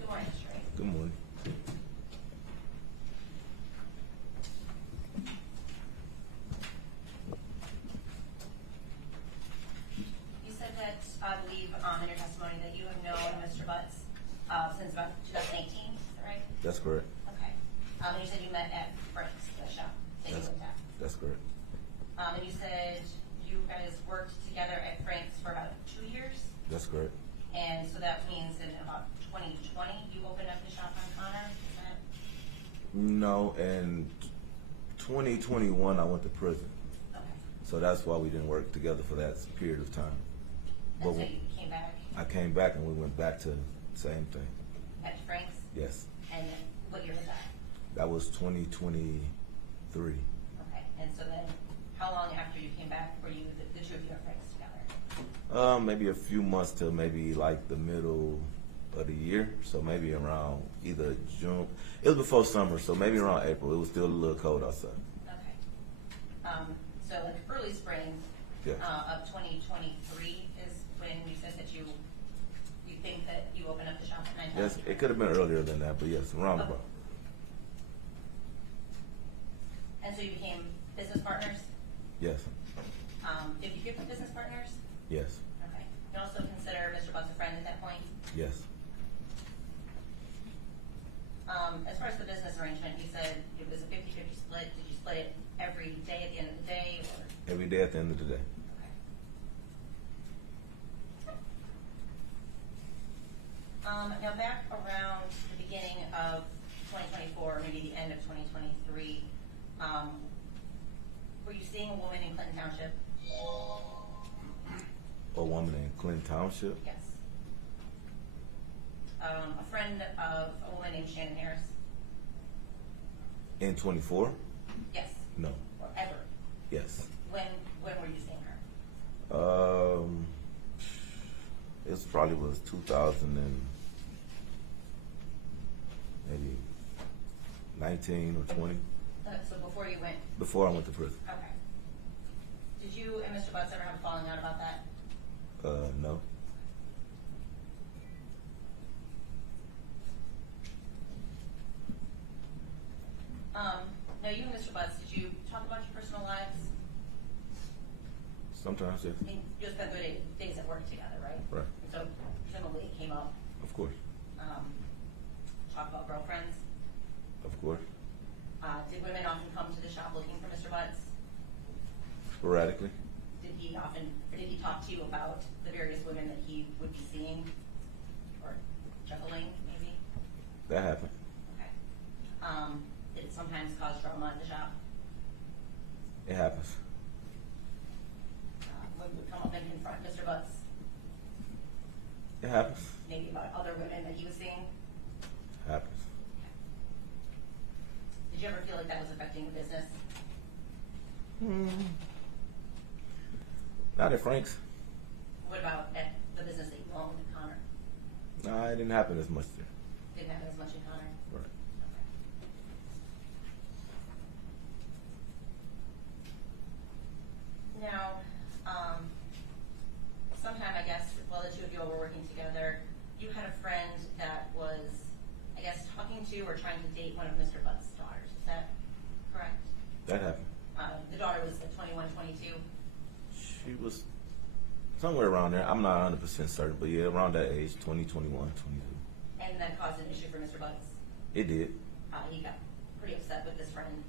Good morning, Mr. Wright. Good morning. You said that, I believe, in your testimony that you have known Mr. Butts since about 2018, is that right? That's correct. Okay. And you said you met at Frank's, the shop that you went at. That's correct. And you said you guys worked together at Frank's for about 2 years? That's correct. And so that means in about 2020, you opened up the shop on Connor, is that? No, in 2021 I went to prison, Okay. so that's why we didn't work together for that period of time. And But so you came back I came back and we went back to the same thing. at Frank's? Yes, And then what year was that? that was 2023. Okay. And so then how long after you came back were you, the two of you at Frank's together? Maybe a few months to maybe like the middle of the year, so maybe around either June. It was before summer, so maybe around April. It was still a little cold outside. Okay. So like early spring Yeah. of 2023 is when you said that you think that you opened up the shop at 9,000? Yes, it could have been earlier than that, but yes, around Okay. about. And so you became business partners? Yes, 50-50 business partners? yes, Okay. You also consider Mr. Butts a friend at that point? yes. As far as the business arrangement, you said it was a 50-50 split. Did you split it every day at the end of the day? Or? Every day at the end of the day. Okay. Now back around the beginning of 2024, maybe the end of 2023, were you seeing a woman in Clinton Township? A woman in Clinton Township? Yes. A friend of a woman named Shannon Harris? In 24? Yes. No. Or ever? Yes. When were you seeing her? It probably was 2000 and maybe 19 or 20 So before you went? before I went to prison. Okay. Did you and Mr. Butts ever have a falling out about that? No. Now you and Mr. Butts, did you talk about your personal lives? Sometimes, yes. I mean, you spent good days at work together, right? Right. So presumably it came up. Of course. Talk about girlfriends. Of course. Did women often come to the shop looking for Mr. Butts? Sporadically. Did he talk to you about the various women that he would be seeing? Or juggling, maybe? That happened. Okay. Did it sometimes cause drama at the shop? It happens. Women would come up and confront Mr. Butts, It happens. maybe about other women that he was seeing? Happens. Did you ever feel like that was affecting the business? Not at Frank's. What about at the business that you owned, Connor? No, it didn't happen as much there. Didn't happen as much in Connor? Right. Okay. Now, sometime, I guess, while the two of you all were working together, you had a friend that was, I guess, talking to or trying to date one of Mr. Butts' daughters. Is that correct? That happened. The daughter was 21, 22. She was somewhere around there. I'm not 100% certain, but yeah, around that age, 20, 21, 22. And that caused an issue for Mr. Butts. It did. He got pretty upset with this friend.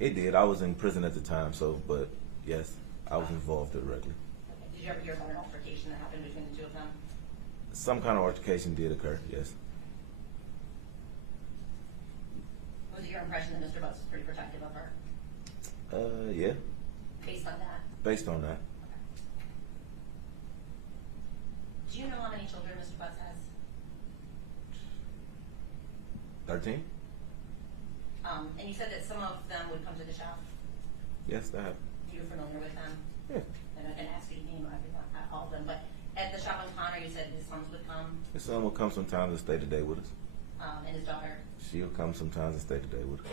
It did. I was in prison at the time, so, but yes, I was involved directly. Okay. Did you ever hear about an altercation that happened between the two of them? Some kind of altercation did occur, yes. Was it your impression that Mr. Butts was pretty protective of her? Yeah, Based on that? based on that. Do you know how many children Mr. Butts has? 13? And you said that some of them would come to the shop. Yes, that happened. You're familiar with them? Yeah. I'm not going to ask you to name everyone, all of them, but at the shop on Connor, you said his sons would come, His son will come sometimes and stay the day with us. and his daughter. She'll come sometimes and stay the day with us.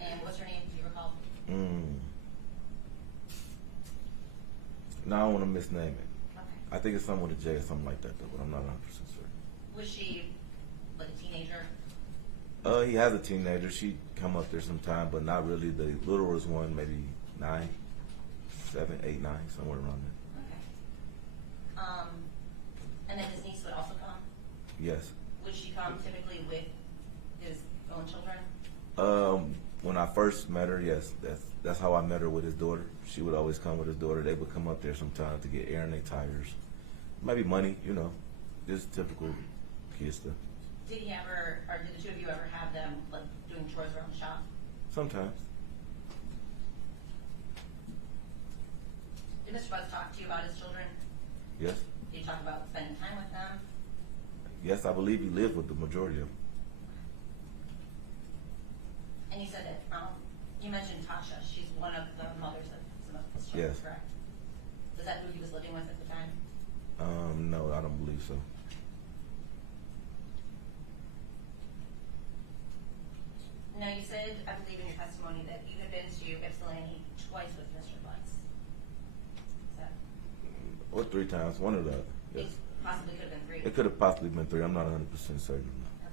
And what's her name? Do you recall? No, I don't want to misname it. Okay. I think it's something with a J or something like that, though, but I'm not 100% sure. Was she like a teenager? He has a teenager. She come up there sometime, but not really. The littlest one, maybe 9, 7, 8, 9, somewhere around there. Okay. And then his niece would also come? Yes. Would she come typically with his own children? When I first met her, yes, that's how I met her with his daughter. She would always come with his daughter. They would come up there sometimes to get air in their tires. Maybe money, you know, just typical kid stuff. Did he ever, or did the two of you ever have them like doing chores around the shop? Sometimes. Did Mr. Butts talk to you about his children? Yes. Did you talk about spending time with them? Yes, I believe he lived with the majority of them. And you said that, you mentioned Tasha. She's one of the mothers of some of his children, Yes. correct? Was that who he was living with at the time? No, I don't believe so. Now, you said, I believe in your testimony, that you had been to Ypsilanti twice with Mr. Butts. Is that, Or 3 times, one or the other. Yes. it possibly could have been 3. It could have possibly been 3. I'm not 100% certain. Okay.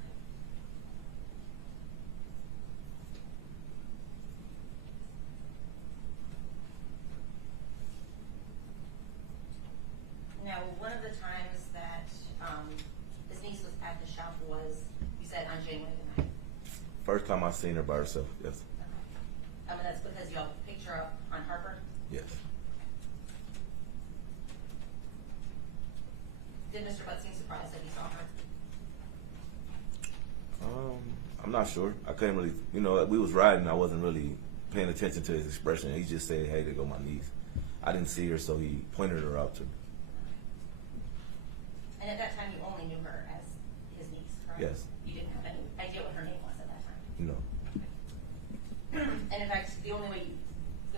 Now, one of the times that his niece was at the shop was, you said, on January the 9th. First time I seen her by herself, yes. Okay. And that's because y'all picked her up on Harper? Yes. Did Mr. Butts seem surprised that he saw her? I'm not sure. I couldn't really, you know, we was riding. I wasn't really paying attention to his expression. He just said, "Hey, there go my niece." I didn't see her, so he pointed her out to me. And at that time, you only knew her as his niece, correct? Yes. You didn't have any idea what her name was at that time? No. And in fact, the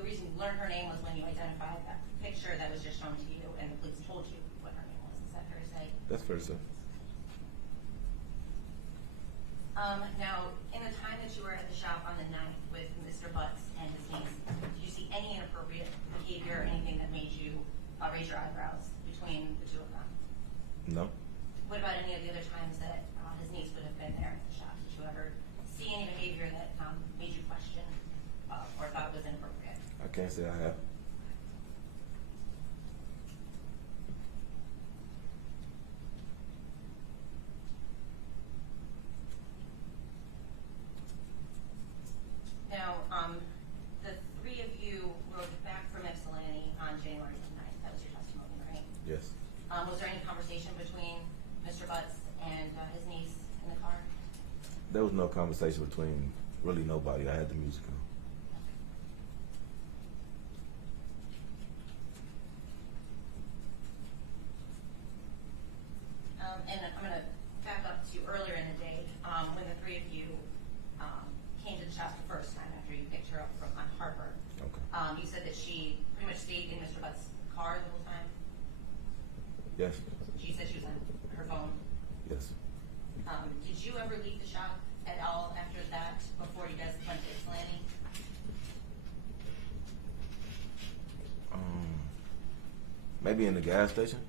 reason you learned her name was when you identified that picture that was just shown to you, and the police told you what her name was. Is that fair to say? That's fair to say. Now, in the time that you were at the shop on the 9th with Mr. Butts and his niece, did you see any inappropriate behavior or anything that made you raise your eyebrows between the two of them? No. What about any of the other times that his niece would have been there at the shop? Did you ever see any behavior that made you question or thought was inappropriate? I can't say I have. Now, the 3 of you rode back from Ypsilanti on January 9th. That was your testimony, right? Yes. Was there any conversation between Mr. Butts and his niece in the car? There was no conversation between really nobody. I had the music on. And I'm going to back up to earlier in the day when the 3 of you came to the shop the first time after you picked her up from on Harper. Okay. You said that she pretty much stayed in Mr. Butts' car the whole time? Yes. She said she was on her phone. Yes. Did you ever leave the shop at all after that before you guys went to Ypsilanti? Maybe in the gas station.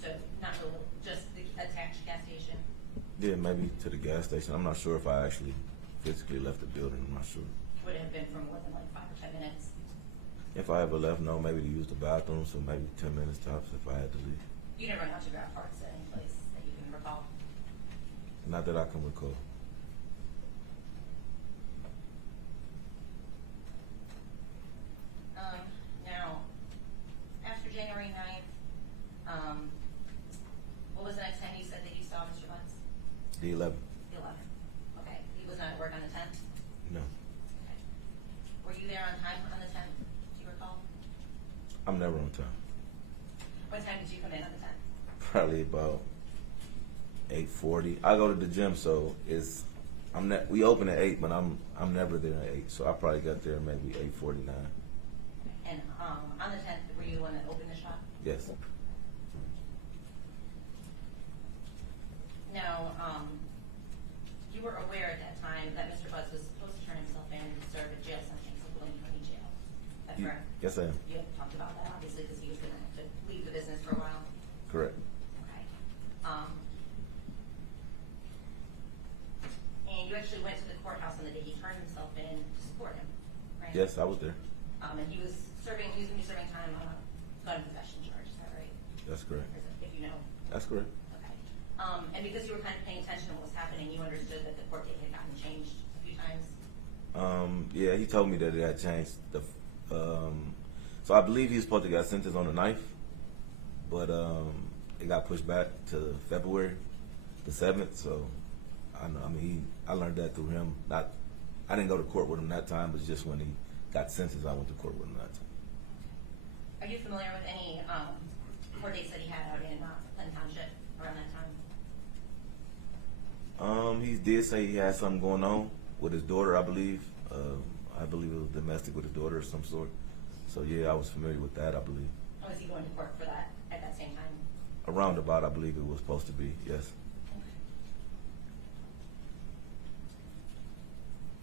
So not really, just the attached gas station? Yeah, maybe to the gas station. I'm not sure if I actually physically left the building. I'm not sure. Would it have been for more than like 5 or 10 minutes? If I ever left, no, maybe to use the bathroom, so maybe 10 minutes tops if I had to leave. You never went out to grab parts at any place that you can recall? Not that I can recall. Now, after January 9th, what was the next time you said that you saw Mr. Butts? The 11th. The 11th. Okay. He was not at work on the 10th? No. Okay. Were you there on time on the 10th? Do you recall? I'm never on time. What time did you come in on the 10th? Probably about 8:40. I go to the gym, so we open at 8, but I'm never there at 8, so I probably got there maybe 8:49. And on the 10th, were you the one that opened the shop? Yes. Now, you were aware at that time that Mr. Butts was supposed to turn himself in to serve a jail sentence at William County Jail. Is that correct? Yes, I am. You had talked about that, obviously, because he was going to have to leave the business for a while. Correct. Okay. And you actually went to the courthouse on the day he turned himself in to support him, right? Yes, I was there. And he was going to be serving time on a gun possession charge, is that right? That's correct. Or is it, if you know? That's correct. Okay. And because you were kind of paying attention to what was happening, you understood that the court date had gotten changed a few times? Yeah, he told me that it had changed. So I believe he was supposed to get sentenced on the 9th, but it got pushed back to February the 7th. So I learned that through him. I didn't go to court with him that time, but just when he got sentenced, I went to court with him that time. Are you familiar with any court dates that he had out in Clinton Township around that time? He did say he had something going on with his daughter, I believe. I believe it was domestic with his daughter of some sort. So yeah, I was familiar with that, I believe. Or was he going to court for that at that same time? Around about, I believe it was supposed to be, yes.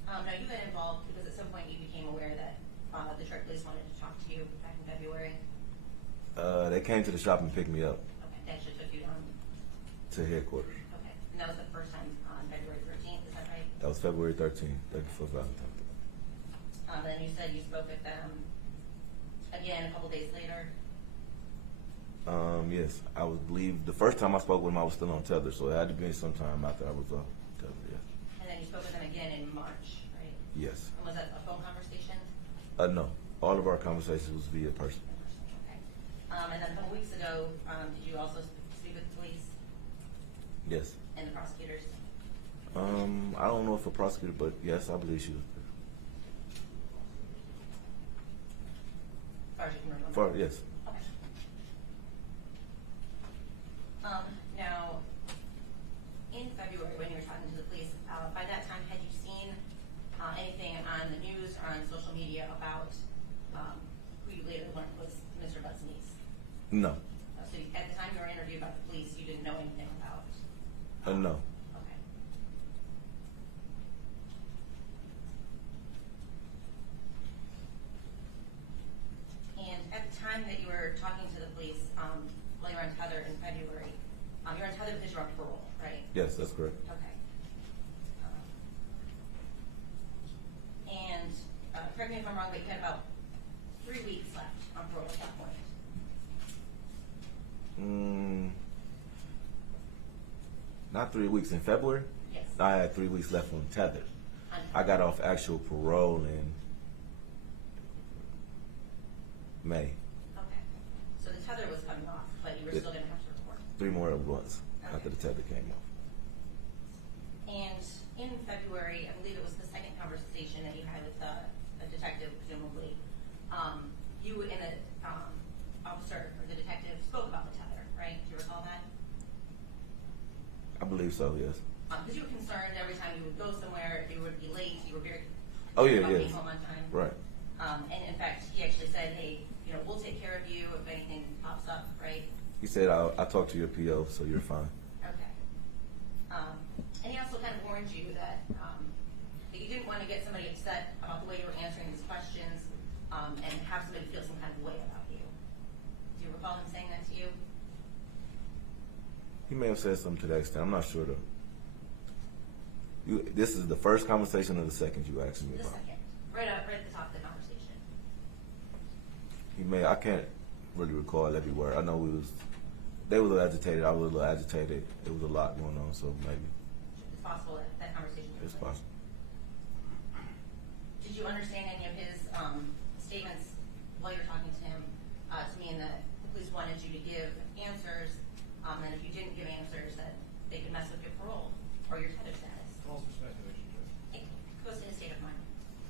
Now you've been involved because at some point you became aware that the Detroit police wanted to talk to you back in February. They came to the shop and picked me up Okay, they actually took you down. to headquarters. Okay, and that was the first time on February 13th, is that right? That was February 13th, day before Valentine's Day. Then you said you spoke with them again a couple days later. Yes, I would believe the first time I spoke with him, I was still on tether, so it had to be some time after I was off tether. Yes. And then you spoke with them again in March, right? Yes. And was that a phone conversation? No, all of our conversations was via person. In person, okay. And then a couple weeks ago, did you also speak with the police Yes. and the prosecutors? I don't know if a prosecutor, but yes, I believe she was. As far as you can remember? Yes. Okay. Now, in February, when you were talking to the police, by that time, had you seen anything on the news or on social media about who you later learned was Mr. Butt's niece? No. So at the time you were interviewed by the police, you didn't know anything about? No. Okay. And at the time that you were talking to the police, while you were on tether in February, you were on tether because you were on parole, right? Yes, that's correct. Okay. And correct me if I'm wrong, but you had about 3 weeks left on parole at that point. Not 3 weeks in February. Yes. I had 3 weeks left on tether. On I got off actual parole in May. Okay. So the tether was coming off, but you were still going to have to report. 3 more months after the tether came off. And in February, I believe it was the second conversation that you had with a detective, presumably, you and the officer or the detective spoke about the tether, right? Do you recall that? I believe so, yes. Because you were concerned every time you would go somewhere, you would be late, you were very Oh, yeah, about yes. being home on time. Right. And in fact, he actually said, hey, we'll take care of you if anything pops up, right? He said, I'll talk to your PO, so you're fine. Okay. And he also kind of warned you that you didn't want to get somebody upset about the way you were answering these questions and have somebody feel some kind of way about you. Do you recall him saying that to you? He may have said something to that extent. I'm not sure, though. This is the first conversation or the second you asked me The about? second. Right at the top of the conversation. I can't really recall every word. I know they were a little agitated. I was a little agitated. It was a lot going on, so maybe. It's possible that conversation was It's possible. Did you understand any of his statements while you were talking to him to mean that the police wanted you to give answers, and if you didn't give answers, that they could mess with your parole or your tether status? Also speculation, Judge. It goes to his state of mind.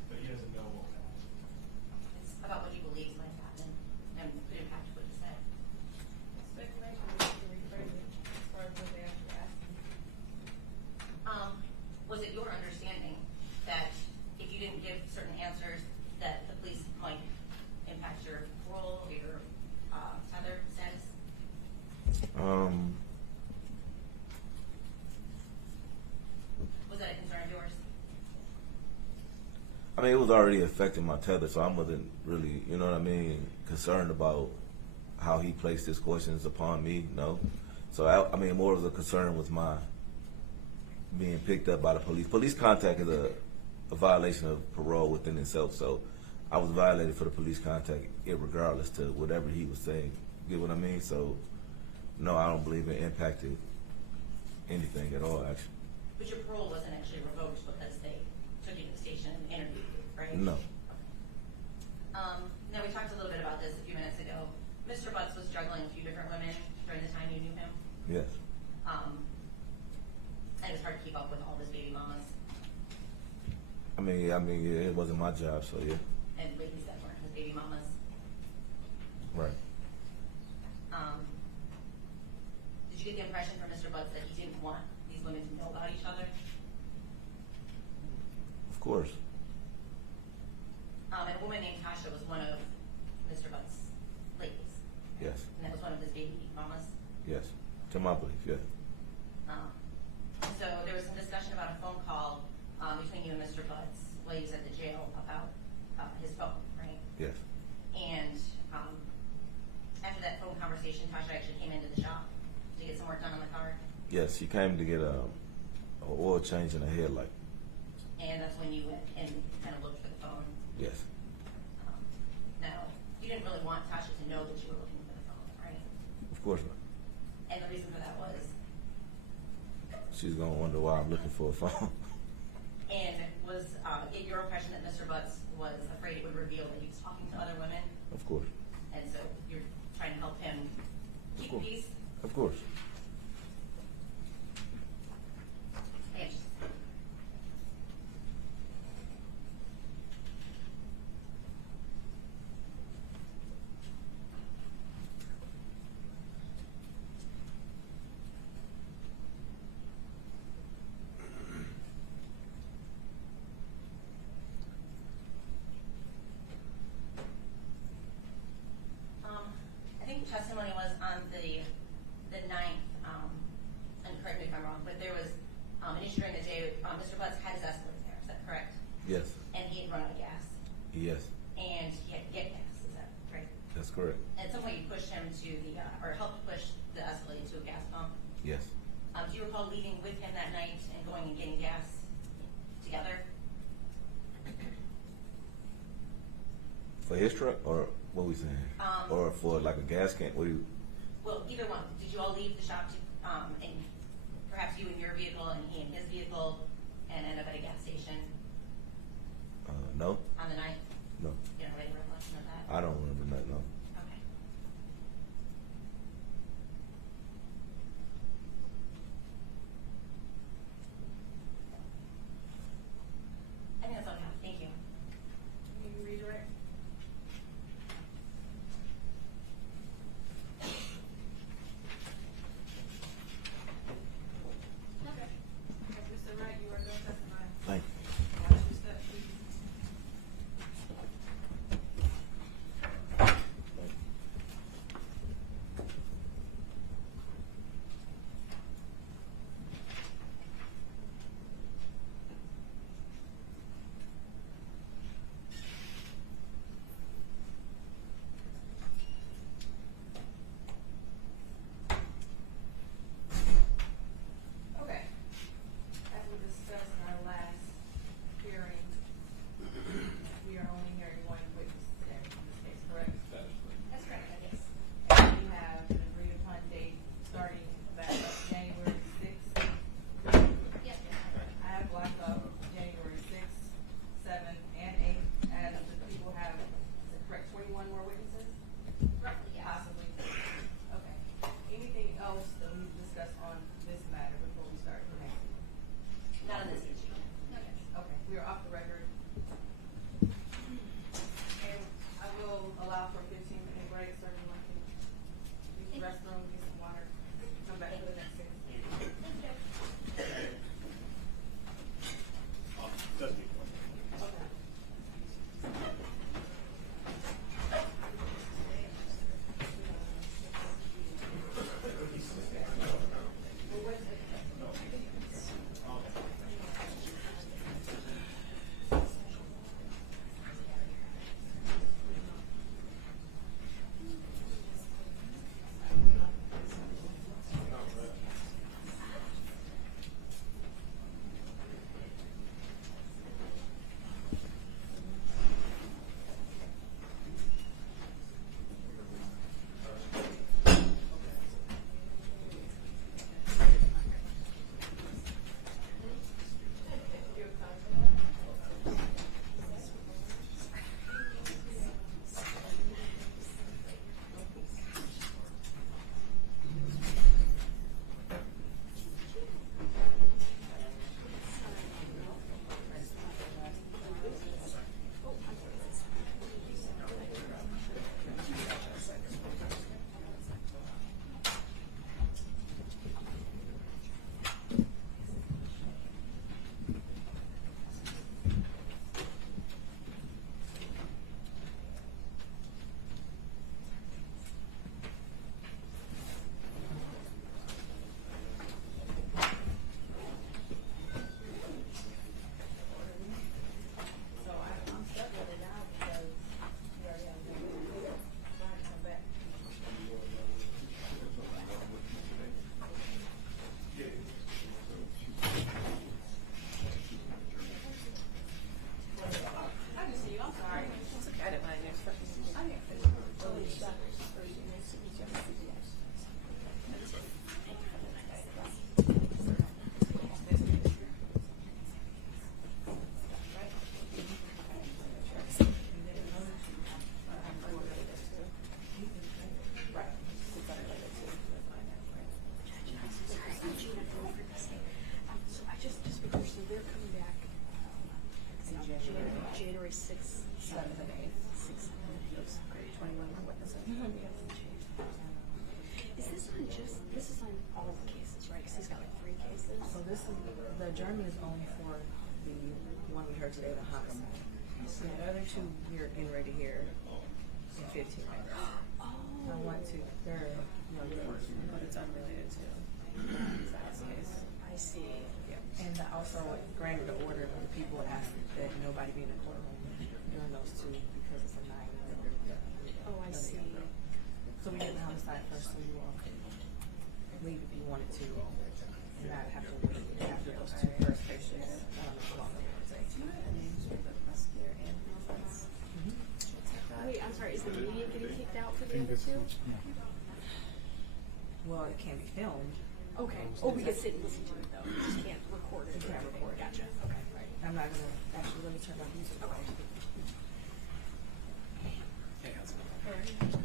But he doesn't know what happened. It's about what he believes might happen and could impact what he said. Speculation is to rephrase it as far as what they actually asked you. Was it your understanding that if you didn't give certain answers, that the police might impact your parole or your tether status? Was that a concern of yours? I mean, it was already affecting my tether, so I wasn't really, concerned about how he placed his questions upon me, no. So, I mean, more of a concern was my being picked up by the police. Police contact is a violation of parole within itself, so I was violated for the police contact irregardless to whatever he was saying. Get what I mean? So, no, I don't believe it impacted anything at all, actually. But your parole wasn't actually revoked because they took you to the station and interviewed you, right? No. Now, we talked a little bit about this a few minutes ago. Mr. Butts was juggling a few different women during the time you knew him. Yes. And it was hard to keep up with all of his baby mamas. I mean, yeah, it wasn't my job, so yeah. And ladies that weren't his baby mamas. Right. Did you get the impression from Mr. Butts that he didn't want these women to know about each other? Of course. And a woman named Tasha was one of Mr. Butts' ladies. Yes. And that was one of his baby mamas. Yes. To my belief, yeah. So there was some discussion about a phone call between you and Mr. Butts while he was at the jail about his phone, right? Yes. And after that phone conversation, Tasha actually came into the shop to get some work done on the car. Yes, she came to get a oil change in a headlight. And that's when you went and kind of looked for the phone. Yes. Now, you didn't really want Tasha to know that you were looking for the phone, right? Of course not. And the reason for that was? She's gonna wonder why I'm looking for a phone. And was it your impression that Mr. Butts was afraid it would reveal that he was talking to other women? Of course. And so you're trying to help him keep course. peace? Of course. Thanks. I think the testimony was on the 9th, and correct me if I'm wrong, but there was an issue during the day. Mr. Butts had his Escalade there, is that correct? Yes. And he had run out of gas, Yes. and he had to get gas, is that right? That's correct. And at some point you pushed him to the, or helped push the Escalade to a gas pump. Yes. Do you recall leaving with him that night and going and getting gas together? For his truck, or what we saying? Or for like a gas can? What do you? Well, either one. Did you all leave the shop to, and perhaps you in your vehicle and he in his vehicle, and end up at a gas station No. on the 9th? No. You don't have any recollection of that? I don't remember that. No. Okay. I think that's all I have. Thank you. Can you redirect? Okay. Mr. Wright, this is, the adjournment is only for the one we heard today, the homicide. So the other two, we're getting ready to hear in 15 minutes. I want to, they're, but it's unrelated to Zach's case. I see. Yeah. And I also granted the order when the people asked that nobody be in the courtroom during those two because it's a 9. Oh, I see. So we get the homicide first, so you all can leave if you wanted to, and not have to wait after those two first cases. I don't know how long they would take. Wait, I'm sorry, is the media getting kicked out for the other two? Well, it can't be filmed. Okay. Oh, we can sit and listen to it though. We just can't record it. You can't record. Gotcha. Okay. Right. I'm not gonna actually, let me turn my music off. Hey, how's it going?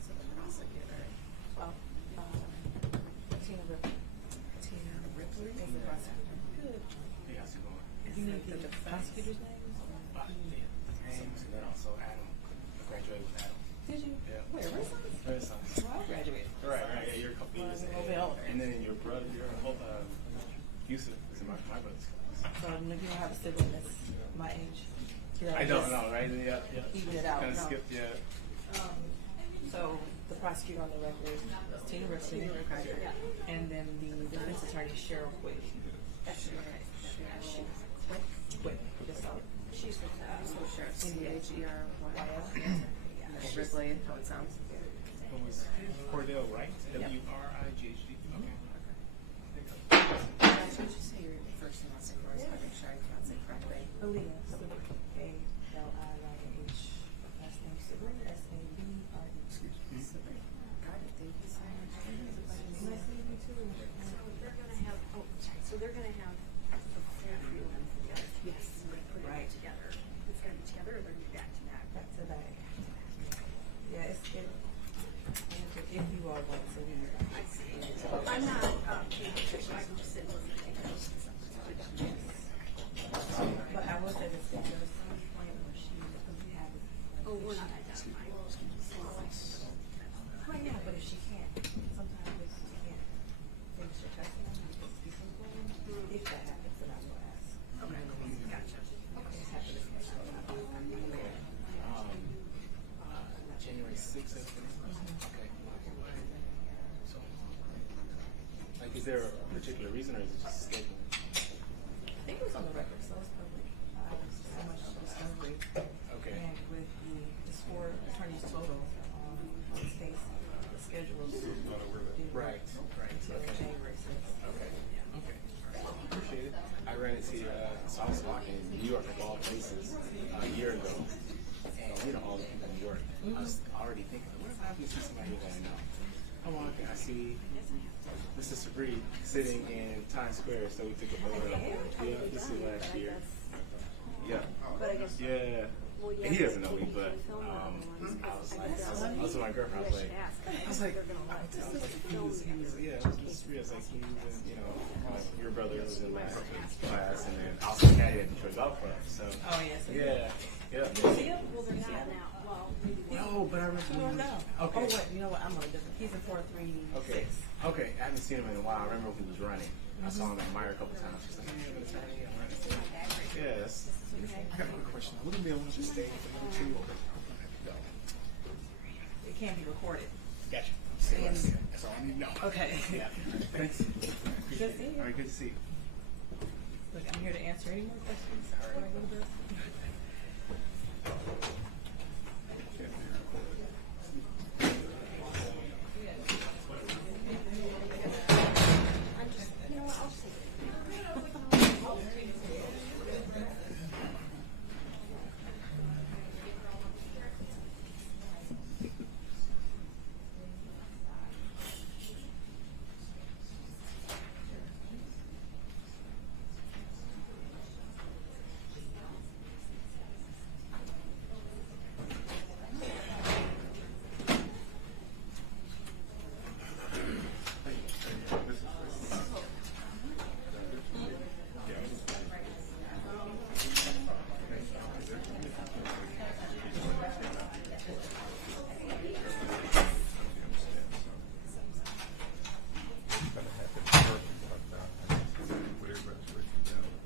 So the prosecutor, well, Tina Ripley. Tina Ripley is the prosecutor. Good. Hey, how's it going? You need the prosecutor's name? Names, and then also Adam. I graduated with Adam. Did you? Yeah. Where, Renaissance? Renaissance. Well, I graduated. Right, yeah, you're a couple years Well, ahead. a little bit older. And then your brother, Yusuf is in my brother's class. So if you don't have a sibling that's my age. I don't know, right? Yeah, yeah. Even it out. Kind of No. skipped, yeah. So the prosecutor on the record is Tina Ripley. And then the defense attorney, Cheryl Quick. Quick. Just so. She's with C-H-E-R-Y-L. Ripley, how it sounds. Who was Cordell Wright? W-R-I-G-H-T? Okay. Should you say your first and last name first? Make sure I pronounce it correctly. Aaliyah. A-L-I-Y-H. Last name Sibley. S-A-B-R-E. Got it. Thank you so much. Nice meeting you too. So they're gonna have the full prelim together. Yes. Put Right. it together. It's gonna be together, or they're gonna be back to back. Back to back. Yeah, it's good. If you all want to leave. I see. I'm not being official. I can just sit and listen to things. But I will say this, there was some point where she, because we have this. Oh, we're not identifying. Well, yeah, but if she can't, sometimes if she can't finish her testimony, you can speak in for them. If that happens, then I will ask. Okay. Gotcha. Okay. It's happening. January 6th, I think. Okay. So, like, is there a particular reason, or is it just scheduling? I think it was on the record, so it's public. So much discovery. Okay. And with the 4 attorneys total on this case, the schedule is Right. until Okay. January 6th. Okay. Okay. All right. Appreciate it. I ran into Sauce Lock in New York of all places a year ago, and all the people in New York. I was already thinking, what if I see somebody that I know? I'm walking, I see Mr. Sabri sitting in Times Square, so we took a photo. Yeah, this is last year. Yeah. Yeah. And he doesn't know me, but I was with my girlfriend. I was like, he was like, your brother was in my class, and then also Caddy at Detroit Golf Club. So, Oh, yes. yeah. See him? Well, they're not now. Well, maybe they No, but I remember. I don't know. Okay. Oh, wait, you know what? I'm on a different. He's in 436. Okay, I haven't seen him in a while. I remember when he was running. I saw him at Meyer a couple times. She's like, hey, I'm an attorney. I'm running. Yes. I got one question. I wouldn't be able to just stay for number 2 or go. It can't be recorded. Gotcha. And- That's all I need to know. Okay. Yeah. Thanks. Good seeing you. All right, good to see you. Look, I'm here to answer any more questions before I go to bed.